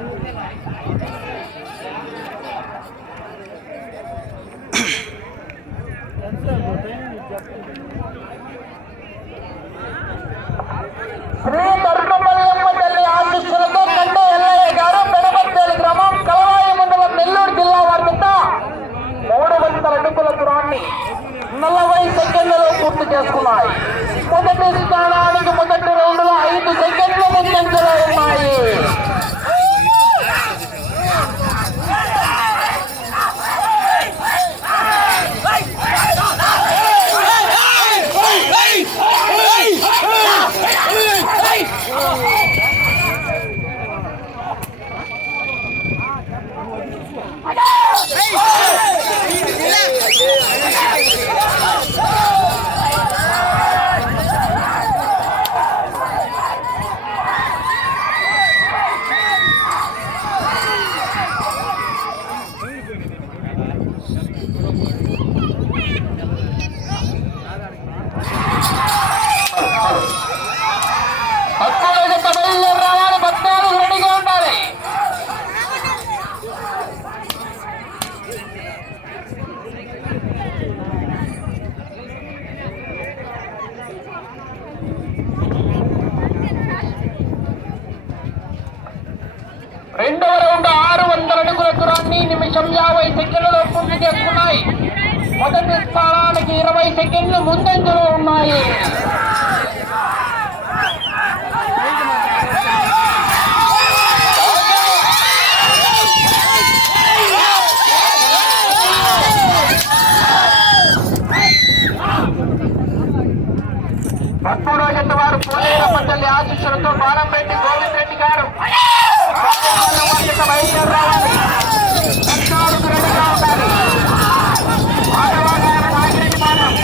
శ్రీ ధర్మపల్లెమ్మ తల్లి ఆశీస్సులతో కంటే ఎల్లయ్య గారు పెనమత్తేలి గ్రామం కలవాయి మండలం నెల్లూరు జిల్లా వారిత 300 అడుగుల దూరాన్ని 40 సెకండ్లలో పూర్తి చేసుకున్నాయి. మొదటి స్థానానికి మొదటి రౌండ్లో 5 సెకండ్ల ముందంజలో ఉన్నాయి. రెండవ రౌండ్ 600 అడుగుల దూరాన్ని నిమిషం 50 సెకండ్లలో పూర్తి చేసుకున్నాయి. మొదటి స్థానానికి 20 సెకండ్లు ముందంజలో ఉన్నాయి. పక్కూరు జత వారు పోలేరమ్మ తల్లి ఆశీస్సులతో బాలంరెడ్డి గోవింద్ రెడ్డి గారు బయలుదేరి రావాలి. 14 రెడీగా ఉండాలి. నాగిరెడ్డి మానం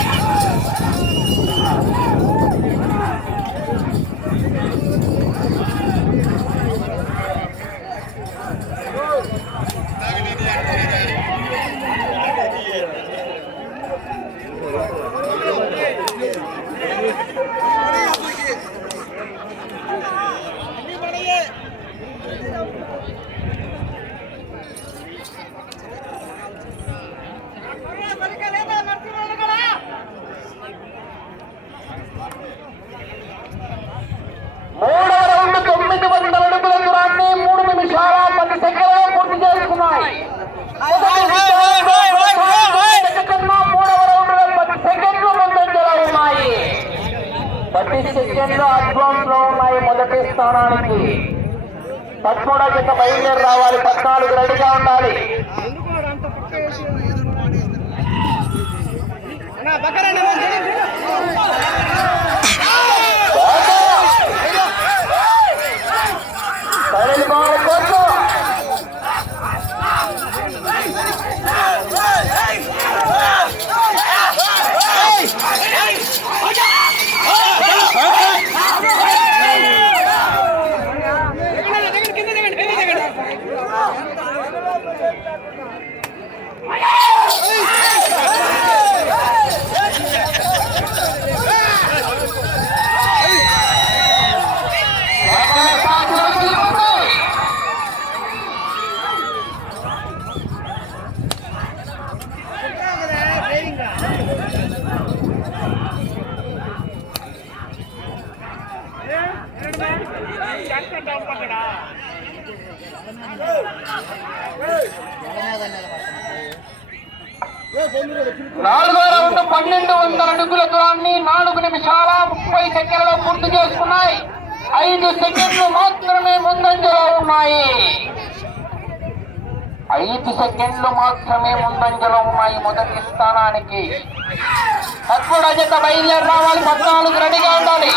మూడవ రౌండ్ 900 అడుగుల దూరాన్ని 3 నిమిషాల 10 సెకండ్లలో పూర్తి చేసుకున్నాయి. మూడవ రౌండ్ లో 10 సెకండ్లు ముందంజలో ఉన్నాయి. 10 సెకండ్లు అడ్వాన్స్ లో ఉన్నాయి. మొదటి స్థానానికి 13వ జత బయలుదేరి రావాలి. 14 రెడీగా ఉండాలి. నాలుగో రౌండ్ 1200 అడుగుల దూరాన్ని 4 నిమిషాల 30 సెకండ్లలో పూర్తి చేసుకున్నాయి. 5 సెకండ్లు మాత్రమే ముందంజలో ఉన్నాయి. 5 సెకండ్లు మాత్రమే ముందంజలో ఉన్నాయి. మొదటి స్థానానికి 13వ జత బయలుదేరి రావాలి. 14 రెడీగా ఉండాలి.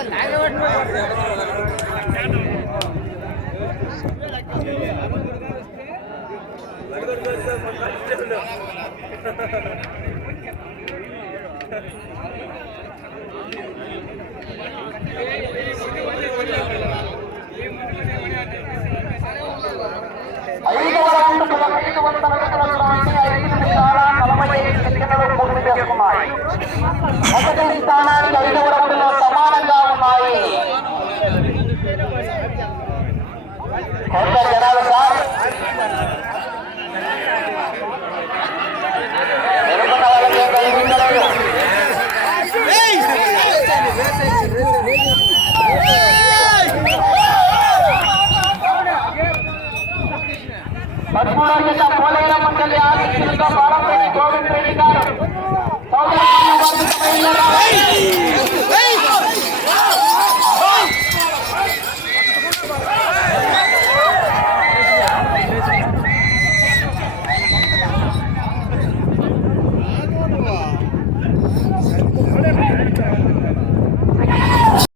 5వ రౌండ్ 1500 అడుగుల దూరాన్ని 5 నిమిషాల 45 సెకండ్లలో పూర్తి చేసుకున్నాయి. మొదటి స్థానానికి 5వ రౌండ్లో సమానంగా ఉన్నాయి. కొత్త జనాలు సార్ ఎరుకున్న వాళ్ళకి కలిగించలేదు. పదమూడవ జత పోలేర మండలి ఆదిత్యులతో బాలంపేట గోవింద్ రెడ్డి గారు